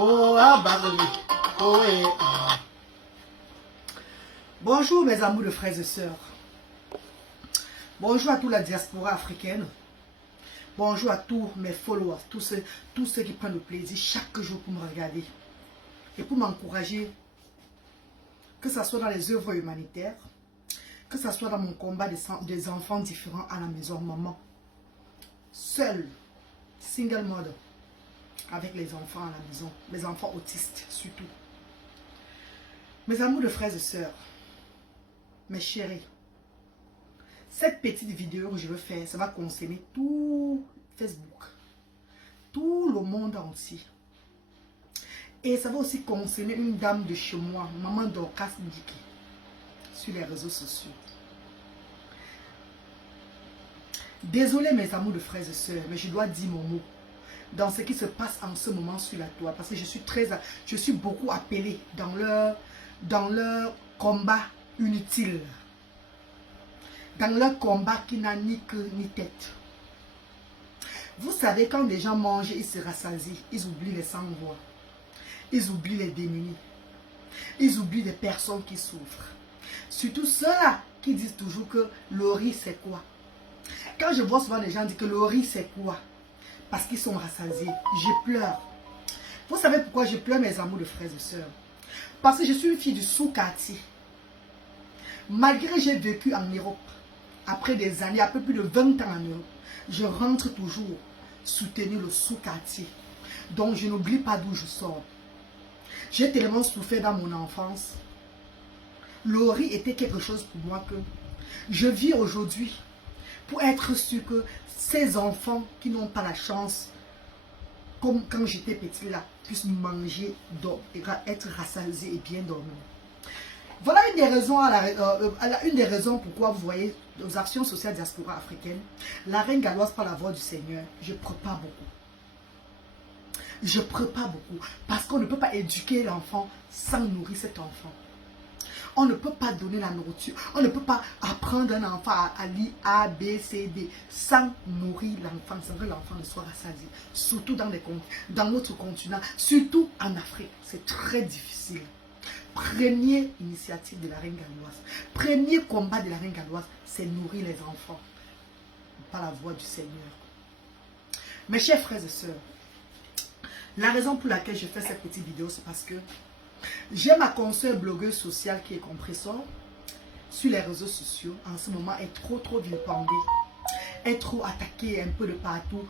Oh, ah, Baroni. Oh, et, ah. Bonjour mes amours de frères et sœurs. Bonjour à toute la diaspora africaine. Bonjour à tous mes followers, tous ceux qui prennent le plaisir chaque jour pour me regarder et pour m'encourager, que ce soit dans les œuvres humanitaires, que ce soit dans mon combat des enfants différents à la maison, maman, seule, single mother, avec les enfants à la maison, les enfants autistes surtout. Mes amours de frères et sœurs, mes chéris, cette petite vidéo que je veux faire, ça va concerner tout Facebook, tout le monde entier. Et ça va aussi concerner une dame de chez moi, maman Dorcas Ndiki, sur les réseaux sociaux. Désolé mes amours de frères et sœurs, mais je dois dire mon mot dans ce qui se passe en ce moment sur la toile, parce que je suis beaucoup appelée dans leur combat inutile, dans leur combat qui n'a ni queue ni tête. Vous savez, quand les gens mangent, ils se rassasient, ils oublient les sans-voix, ils oublient les démunis, ils oublient les personnes qui souffrent. Surtout ceux-là qui disent toujours que le riz c'est quoi. Quand je vois souvent des gens dire que le riz c'est quoi, parce qu'ils sont rassasiés, je pleure. Vous savez pourquoi je pleure, mes amours de frères et sœurs? Parce que je suis une fille du sous-quartier. Malgré que j'ai vécu en Europe, après des années, un peu plus de 20 ans en Europe, je rentre toujours soutenir le sous-quartier. Donc je n'oublie pas d'où je sors. J'ai tellement souffert dans mon enfance. Le riz était quelque chose pour moi que je vis aujourd'hui pour être sûr que ces enfants qui n'ont pas la chance, comme quand j'étais petit là, puissent manger, être rassasiés et bien dormir. Voilà une des raisons pourquoi vous voyez aux actions sociales diaspora africaines, la reine galloise par la voix du Seigneur, je prépare beaucoup. Je prépare beaucoup parce qu'on ne peut pas éduquer l'enfant sans nourrir cet enfant. On ne peut pas donner la nourriture. On ne peut pas apprendre un enfant à lire A, B, C, D sans nourrir l'enfant, sans que l'enfant ne soit rassasié. Surtout dans notre continent, surtout en Afrique. C'est très difficile. Première initiative de la reine galloise, premier combat de la reine galloise, c'est nourrir les enfants par la voix du Seigneur. Mes chers frères et sœurs, la raison pour laquelle je fais cette petite vidéo, c'est parce que j'ai ma consoeur blogueuse sociale qui est compresseur sur les réseaux sociaux. En ce moment, elle est trop vilipendée, elle est trop attaquée un peu de partout.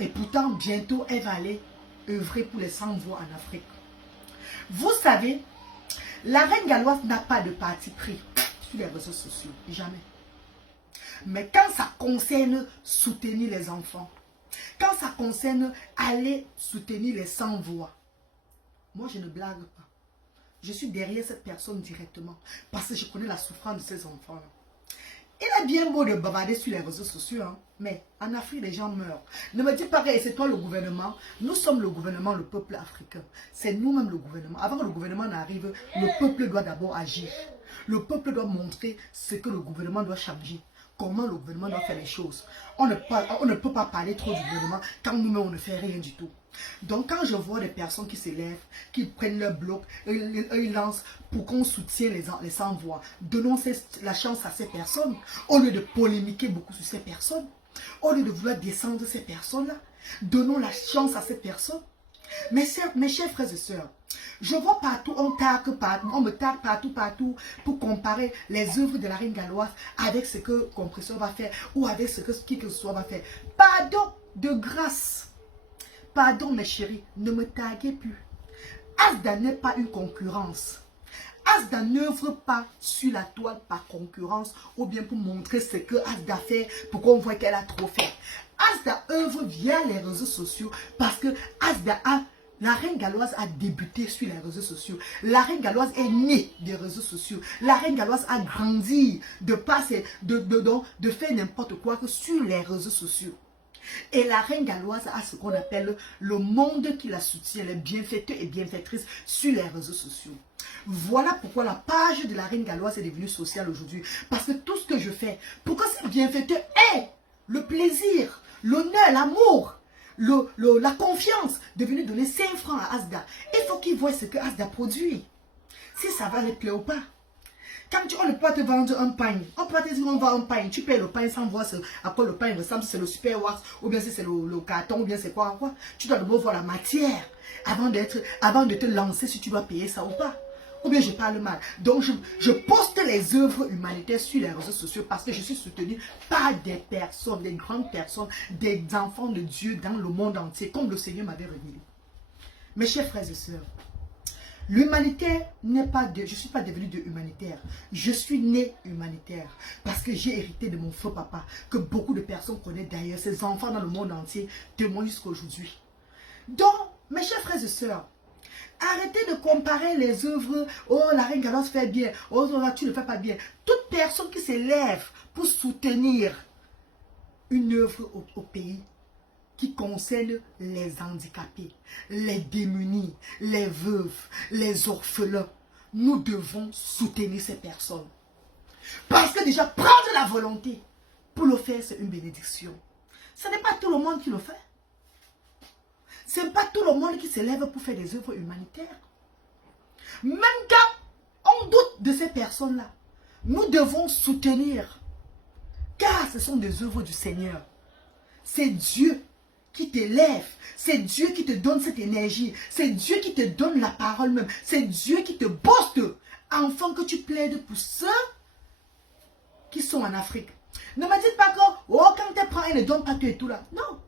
Et pourtant, bientôt, elle va aller œuvrer pour les sans-voix en Afrique. Vous savez, la reine galloise n'a pas de parti pris sur les réseaux sociaux, jamais. Mais quand ça concerne soutenir les enfants, quand ça concerne aller soutenir les sans-voix, moi je ne blague pas. Je suis derrière cette personne directement parce que je connais la souffrance de ces enfants-là. Il est bien beau de bavarder sur les réseaux sociaux, hein, mais en Afrique, les gens meurent. Ne me dis pas que c'est toi le gouvernement. Nous sommes le gouvernement, le peuple africain. C'est nous-mêmes le gouvernement. Avant que le gouvernement n'arrive, le peuple doit d'abord agir. Le peuple doit montrer ce que le gouvernement doit changer. Comment le gouvernement doit faire les choses. On ne peut pas parler trop du gouvernement quand nous-mêmes on ne fait rien du tout. Donc quand je vois des personnes qui s'élèvent, qui prennent leur bloc, ils lancent pour qu'on soutienne les sans-voix, donnons la chance à ces personnes, au lieu de polémiquer beaucoup sur ces personnes, au lieu de vouloir descendre ces personnes-là, donnons la chance à ces personnes. Mes chers frères et sœurs, je vois partout, on me tague partout pour comparer les œuvres de la reine galloise avec ce que Compresseur va faire ou avec ce que qui que ce soit va faire. Pardon, de grâce. Pardon mes chéris, ne me taguez plus. Asda n'est pas une concurrence. Asda n'œuvre pas sur la toile par concurrence ou bien pour montrer ce que Asda fait pour qu'on voit qu'elle a trop fait. Asda œuvre via les réseaux sociaux parce que la reine galloise a débuté sur les réseaux sociaux. La reine galloise est née des réseaux sociaux. La reine galloise a grandi de faire n'importe quoi que sur les réseaux sociaux. Et la reine galloise a ce qu'on appelle le monde qui la soutient, les bienfaiteurs et bienfaitrices sur les réseaux sociaux. Voilà pourquoi la page de la reine galloise est devenue sociale aujourd'hui. Parce que tout ce que je fais, pour que ces bienfaiteurs aient le plaisir, l'honneur, l'amour la confiance de venir donner 5 francs à Asda. Il faut qu'ils voient ce que Asda produit. Si ça va les plaire ou pas. Quand on ne peut pas te vendre un pain, on peut te dire on vend un pain, tu payes le pain sans voir à quoi le pain ressemble, si c'est le super wax, ou bien si c'est le carton, ou bien c'est quoi. Tu dois d'abord voir la matière avant de te lancer si tu dois payer ça ou pas. Ou bien je parle mal. Donc je poste les œuvres humanitaires sur les réseaux sociaux parce que je suis soutenu par des personnes, des grandes personnes, des enfants de Dieu dans le monde entier, comme le Seigneur m'avait révélé. Mes chers frères et sœurs, l'humanitaire n'est pas de... Je ne suis pas devenu de humanitaire. Je suis né humanitaire. Parce que j'ai hérité de mon feu papa. Que beaucoup de personnes connaissent d'ailleurs. Ces enfants dans le monde entier témoignent jusqu'à aujourd'hui. Donc, mes chers frères et sœurs, arrêtez de comparer les œuvres. Oh, la reine Galance fait bien. Oh, tu ne fais pas bien. Toute personne qui s'élève pour soutenir une œuvre au pays qui concerne les handicapés, les démunis, les veuves, les orphelins. Nous devons soutenir ces personnes. Parce que déjà, prendre la volonté pour le faire, c'est une bénédiction. Ce n'est pas tout le monde qui le fait. Ce n'est pas tout le monde qui s'élève pour faire des œuvres humanitaires. Même quand on doute de ces personnes-là, nous devons soutenir. Car ce sont des œuvres du Seigneur. C'est Dieu qui t'élève, c'est Dieu qui te donne cette énergie, c'est Dieu qui te donne la parole même, c'est Dieu qui te bosse, afin que tu plaides pour ceux qui sont en Afrique. Ne me dites pas que, oh, quand elle prend, elle ne donne pas tout et tout là. Non.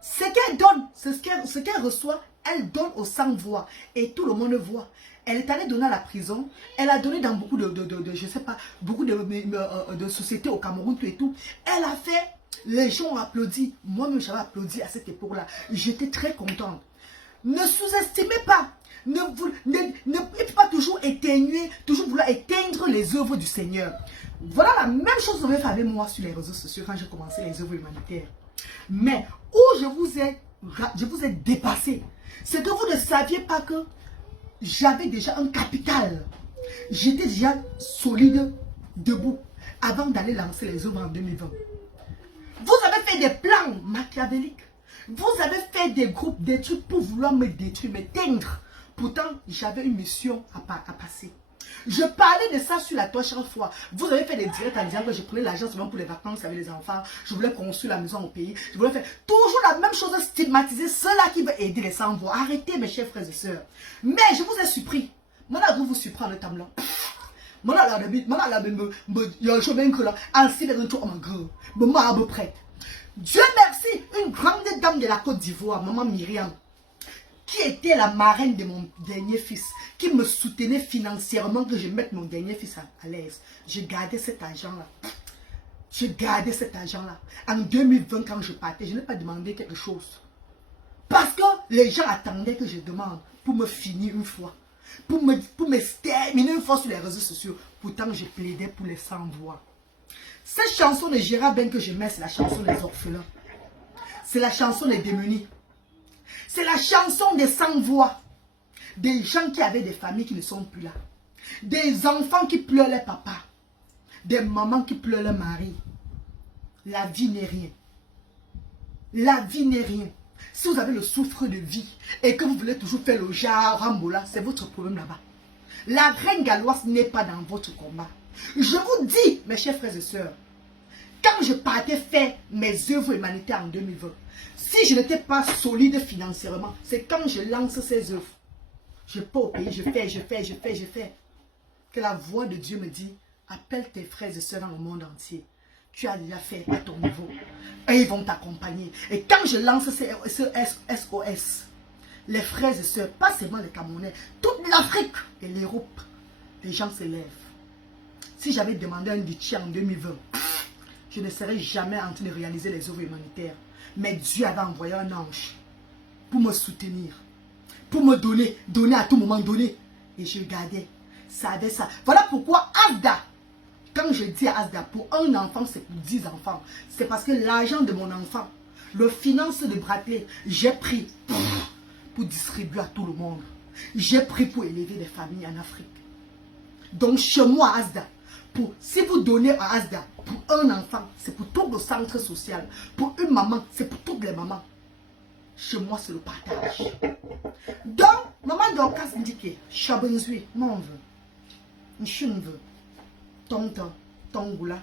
Ce qu'elle donne, ce qu'elle reçoit, elle donne aux sans-voix. Et tout le monde voit. Elle est allée donner à la prison. Elle a donné dans beaucoup je sais pas, beaucoup de sociétés au Cameroun, tout et tout. Elle a fait... Les gens ont applaudi. Moi-même, j'avais applaudi à cette époque-là. J'étais très contente. Ne sous-estimez pas. Ne pas toujours éteigner, toujours vouloir éteindre les œuvres du Seigneur. Voilà la même chose que vous avez fait avec moi sur les réseaux sociaux quand j'ai commencé les œuvres humanitaires. Mais où je vous ai dépassé, c'est que vous ne saviez pas que j'avais déjà un capital. J'étais déjà solide, debout, avant d'aller lancer les œuvres en 2020. Vous avez fait des plans machiavéliques. Vous avez fait des groupes, des trucs pour vouloir me détruire, m'éteindre. Pourtant, j'avais une mission à passer. Je parlais de ça sur la toile chaque fois. Vous avez fait des directs en disant que je prenais l'argent seulement pour les vacances avec les enfants. Je voulais construire la maison au pays. Je voulais faire toujours la même chose, stigmatiser ceux-là qui veulent aider les sans-voix. Arrêtez mes chers frères et sœurs. Mais je vous ai surpris. Moi, là, vous surprendre le tableau. Dieu merci, une grande dame de la Côte d'Ivoire, maman Myriam, qui était la marraine de mon dernier fils, qui me soutenait financièrement que je mette mon dernier fils à l'aise. Je gardais cet argent-là. Je gardais cet argent-là. En 2020, quand je partais, je n'ai pas demandé quelque chose. Parce que les gens attendaient que je demande pour me finir une fois. Pour m'exterminer une fois sur les réseaux sociaux. Pourtant, je plaidais pour les sans-voix. Cette chanson de Gérard Ben que je mets, c'est la chanson des orphelins. C'est la chanson des démunis. C'est la chanson des sans-voix. Des gens qui avaient des familles qui ne sont plus là. Des enfants qui pleurent leur papa. Des mamans qui pleurent leur mari. La vie n'est rien. La vie n'est rien. Si vous avez le souffle de vie et que vous voulez toujours faire le genre Rambola, c'est votre problème là-bas. La reine galloise n'est pas dans votre combat. Je vous dis, mes chers frères et sœurs, quand je partais faire mes œuvres humanitaires en 2020, si je n'étais pas solide financièrement, c'est quand je lance ces œuvres. Je pars au pays, je fais. Que la voix de Dieu me dit, appelle tes frères et sœurs dans le monde entier. Tu as déjà fait à ton niveau. Et ils vont t'accompagner. Et quand je lance ce SOS, les frères et sœurs, pas seulement les Camerounais, toute l'Afrique et l'Europe, les gens se lèvent. Si j'avais demandé un Ditchi en 2020, je ne serais jamais en train de réaliser les œuvres humanitaires. Mais Dieu avait envoyé un ange pour me soutenir, pour me donner à tout moment, donner. Et je gardais. Ça avait ça. Voilà pourquoi Asda, quand je dis à Asda, pour un enfant, c'est pour 10 enfants. C'est parce que l'argent de mon enfant, le finance de Bratelet, j'ai pris pour distribuer à tout le monde. J'ai pris pour élever les familles en Afrique. Donc chez moi, Asda, si vous donnez à Asda pour un enfant, c'est pour tout le centre social. Pour une maman, c'est pour toutes les mamans. Chez moi, c'est le partage. Donc, maman Dorcas me dit que Chabenzui, mon veut. Je ne veux. Tonton, tongoula.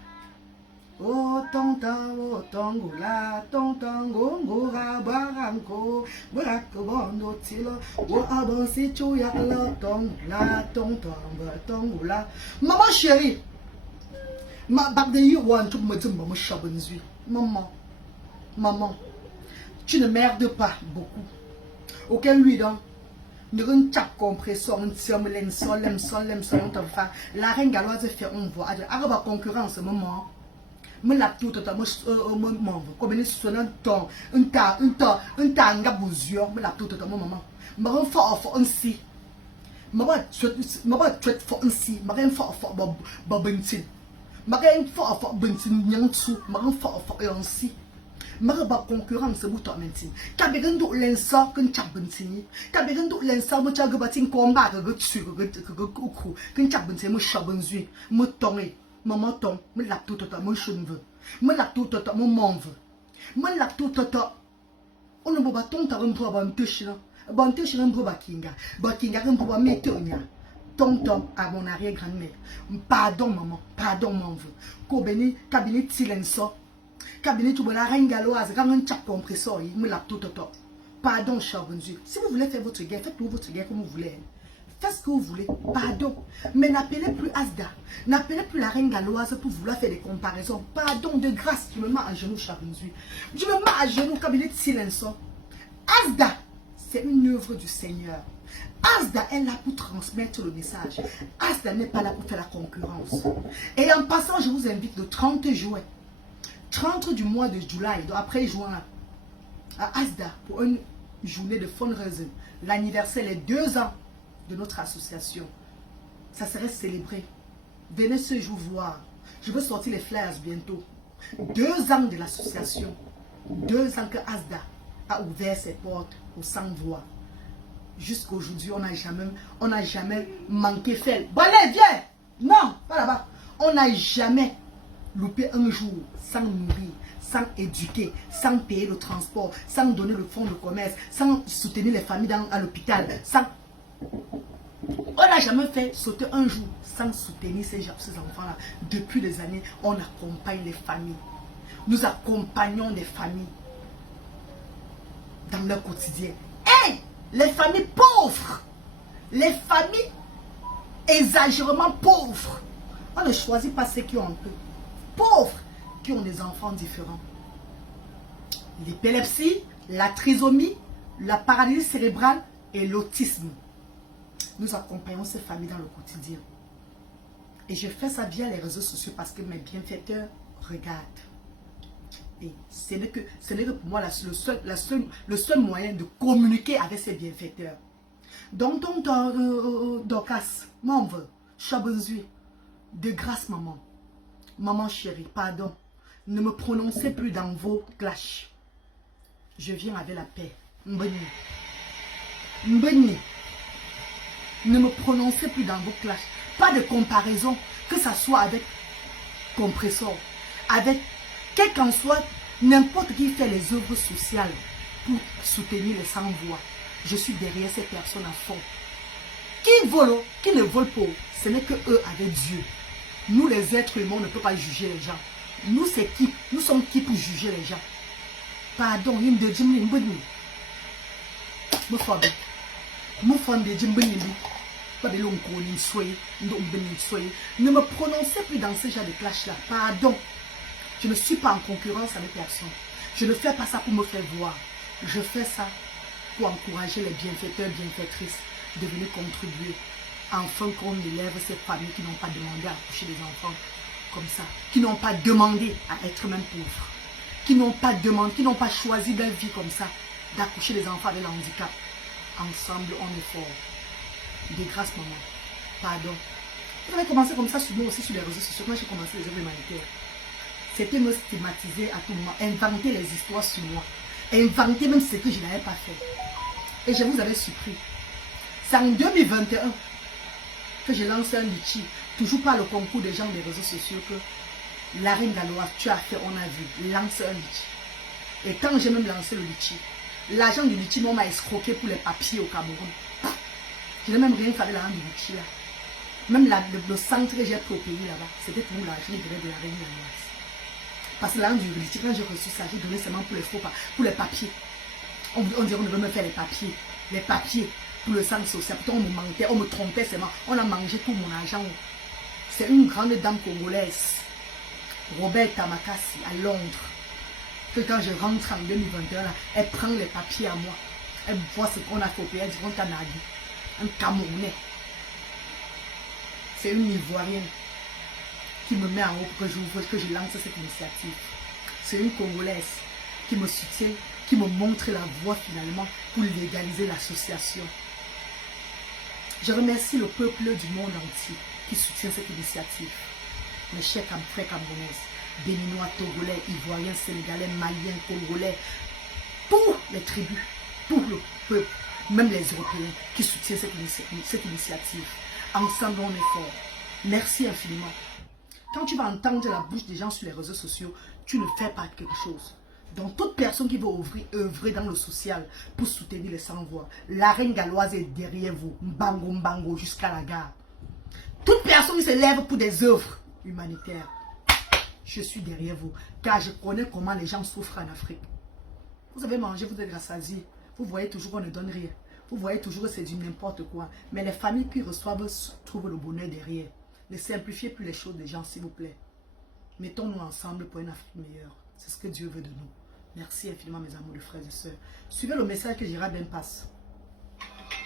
Oh tonton, tongoula, tonton, gongora, baranko, barakobondo tilo, oh abansi chouyala, tongoula, tonton, tongoula. Maman chérie, ma bagdayi want to me dire maman Chabenzui. Maman, tu ne merdes pas beaucoup. Aucun lui donc. Ne rien tap compresseur, on tire me l'ensol, on t'en fait. La reine galoise fait on voit. Araba concurrence, maman. Me la tout totalement, comme une sonnant ton, un ta, un gabouzure, me la tout totalement, maman. Maman, fort, un si. Maman, tu es fort, un si. Maman, fort, babintin. Maman, fort, bintin, nyantou. Maman, fort, un si. Maraba concurrence buto mentin kabegen do lensa kun chabentini kabegen do lensa mo chaga batin combat ga tsu ga ku kun chabentini mo chabenzui mo tongi maman tong mo la tout tota mo chunve mo la tout tota mo monve mo la tout tota on ne ba ton ta rempo ba nteshina ba kinga rempo ba metonya tonton à mon arrière-grand-mère pardon maman pardon monve ko beni cabinet silenso cabinet tout la reine galoise quand un tap compresseur il me l'a tout. Pardon Chabenzui, si vous voulez faire votre guerre, faites-vous votre guerre comme vous voulez. Faites ce que vous voulez, pardon. Mais n'appelez plus Asda, n'appelez plus la reine galoise pour vouloir faire des comparaisons. Pardon, de grâce, tu me mets à genoux Chabenzui. Je me mets à genoux cabinet de silence. Asda, c'est une œuvre du Seigneur. Asda est là pour transmettre le message. Asda n'est pas là pour faire la concurrence. Et en passant, je vous invite le 30 juin. 30 du mois de juillet, donc après juin, à Asda, pour une journée de fundraising. L'anniversaire, les 2 ans de notre association. Ça serait célébré. Venez ce jour voir. Je veux sortir les flyers bientôt. 2 ans de l'association. 2 ans que Asda a ouvert ses portes aux sans-voix. Jusqu'aujourd'hui, on n'a jamais manqué faire. Bon, allez, viens! Non, pas là-bas. On n'a jamais loupé un jour sans nourrir, sans éduquer, sans payer le transport, sans donner le fonds de commerce, sans soutenir les familles à l'hôpital, sans... On n'a jamais fait sauter un jour sans soutenir ces enfants-là. Depuis des années, on accompagne les familles. Nous accompagnons les familles dans leur quotidien. Et les familles pauvres, les familles exagérément pauvres, on ne choisit pas ceux qui ont un peu. Pauvres qui ont des enfants différents. L'épilepsie, la trisomie, la paralysie cérébrale et l'autisme. Nous accompagnons ces familles dans le quotidien. Et je fais ça via les réseaux sociaux parce que mes bienfaiteurs regardent. Et ce n'est que pour moi le seul moyen de communiquer avec ces bienfaiteurs. Donc, Dorcas, mon veut, Chabenzui, de grâce maman. Maman chérie, pardon. Ne me prononcez plus dans vos clashs. Je viens avec la paix. Mbeni. Mbeni. Ne me prononcez plus dans vos clashs. Pas de comparaison. Que ça soit avec compresseur. Avec quel qu'en soit n'importe qui fait les œuvres sociales pour soutenir les sans-voix. Je suis derrière ces personnes à fond. Qui volent, qui ne volent pas, ce n'est que eux avec Dieu. Nous les êtres humains, on ne peut pas juger les gens. Nous c'est qui? Nous sommes qui pour juger les gens? Pardon, il de Jimmy Mbeni. Ne me prononcez plus dans ce genre de clash là. Pardon. Je ne suis pas en concurrence avec personne. Je ne fais pas ça pour me faire voir. Je fais ça pour encourager les bienfaiteurs, bienfaitrices de venir contribuer. Enfin qu'on élève ces familles qui n'ont pas demandé à accoucher des enfants comme ça. Qui n'ont pas demandé à être même pauvres. Qui n'ont pas demandé, qui n'ont pas choisi leur vie comme ça. D'accoucher des enfants avec le handicap. Ensemble, on est fort. De grâce, maman. Pardon. Vous avez commencé comme ça sur moi aussi sur les réseaux sociaux. Moi, j'ai commencé les œuvres humanitaires. C'était me stigmatiser à tout moment. Inventer les histoires sur moi. Inventer même ce que je n'avais pas fait. Et je vous avais surpris. C'est en 2021 que j'ai lancé un litchi. Toujours par le concours des gens des réseaux sociaux que la reine galoise, tu as fait, on a vu. Lance un litchi. Et quand j'ai même lancé le litchi, L'argent du litchi, on m'a escroqué pour les papiers au Cameroun. Je n'ai même rien fait avec l'argent du litchi là. Même le centre que j'ai pris au pays là-bas, c'était pour l'argent de la reine Galoise. Parce que l'argent du litchi, quand j'ai reçu ça, j'ai donné seulement pour les faux, pour les papiers. On dirait qu'on devait me faire les papiers. Les papiers pour le centre social. Pourtant, on me mentait, on me trompait seulement. On a mangé tout mon argent. C'est une grande dame congolaise, Robert Tamakasi, à Londres. Que quand je rentre en 2021, là, elle prend les papiers à moi. Elle voit ce qu'on a fait au pays. Elle dit qu'on t'a nagui. Un Camerounais. C'est une Ivoirienne qui me met en haut pour que je lance cette initiative. C'est une Congolaise qui me soutient, qui me montre la voie finalement pour légaliser l'association. Je remercie le peuple du monde entier qui soutient cette initiative. Mes chers frères camerounais, béninois, togolais, ivoiriens, sénégalais, maliens, congolais, tous les tribus, tout le peuple, même les Européens qui soutiennent cette initiative. Ensemble, on est fort. Merci infiniment. Quand tu vas entendre la bouche des gens sur les réseaux sociaux, tu ne fais pas quelque chose. Donc, toute personne qui veut œuvrer dans le social pour soutenir les sans-voix, la reine galloise est derrière vous, mbango mbango jusqu'à la gare. Toute personne qui se lève pour des œuvres humanitaires, je suis derrière vous, car je connais comment les gens souffrent en Afrique. Vous avez mangé, vous êtes rassasiés. Vous voyez toujours qu'on ne donne rien. Vous voyez toujours que c'est du n'importe quoi. Mais les familles qui reçoivent trouvent le bonheur derrière. Ne simplifiez plus les choses des gens, s'il vous plaît. Mettons-nous ensemble pour une Afrique meilleure. C'est ce que Dieu veut de nous. Merci infiniment, mes amours de frères et sœurs. Suivez le message que Gérard Ben passe.